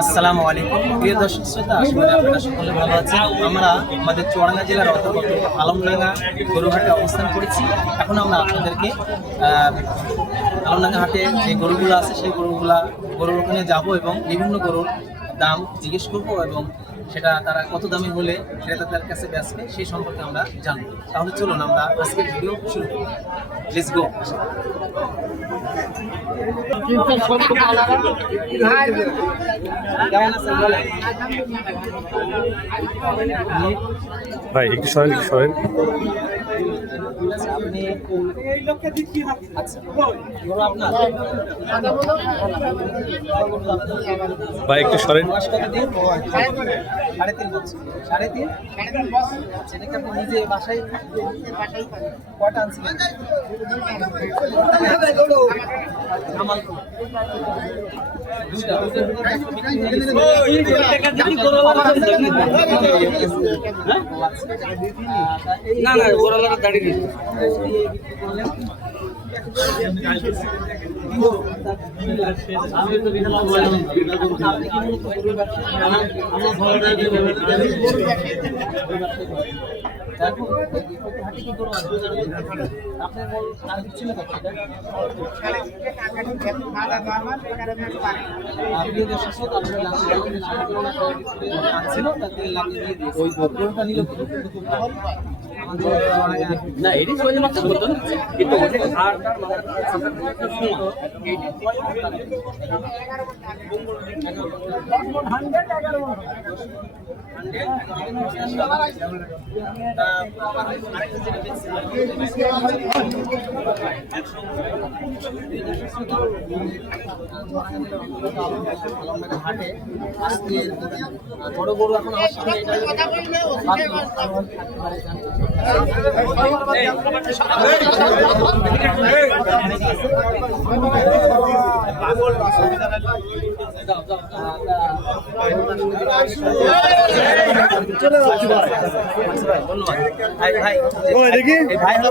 আসসালামু আলাইকুম প্রিয় দর্শক শ্রোতা, আশা করি আপনারা সকলে ভালো আছেন। আমরা আমাদের চুয়াডাঙ্গা জেলার অন্তর্গত আলমডাঙ্গা গরুহাটে অবস্থান করেছি। এখন আমরা আপনাদেরকে আলমডাঙ্গা হাটে যে গরুগুলো আছে সেই গরুর ওখানে যাবো এবং বিভিন্ন গরুর দাম জিজ্ঞেস করবো এবং সেটা তারা কত দামে হলে ক্রেতাদের কাছে বেচবে সেই সম্পর্কে আমরা জানবো। তাহলে চলুন আমরা আজকের ভিডিও শুরু করি। Let's go. কেমন আছেন বলেন ভাই? একটু সরেন আপনি আচ্ছা গরু আপনার ভাই, একটু সরেন। বয়স কতদিন? 3.5 বছর। 3.5? সেটাকে আপনি নিজে বাসায় কয়টা আনছিলেন? জামালপুর। দুইটা বিক্রি হয়ে গেছে। না ওরালার দাঁড়িয়ে দিই। আমি তো বিশাল আপনার বল টার্গেট ছিল কত? না এটি সবাই মাত্র বলতো কিন্তু আর হাটে আজকে বড় গরু এখন আমার সামনে ধন্যবাদ ভাই।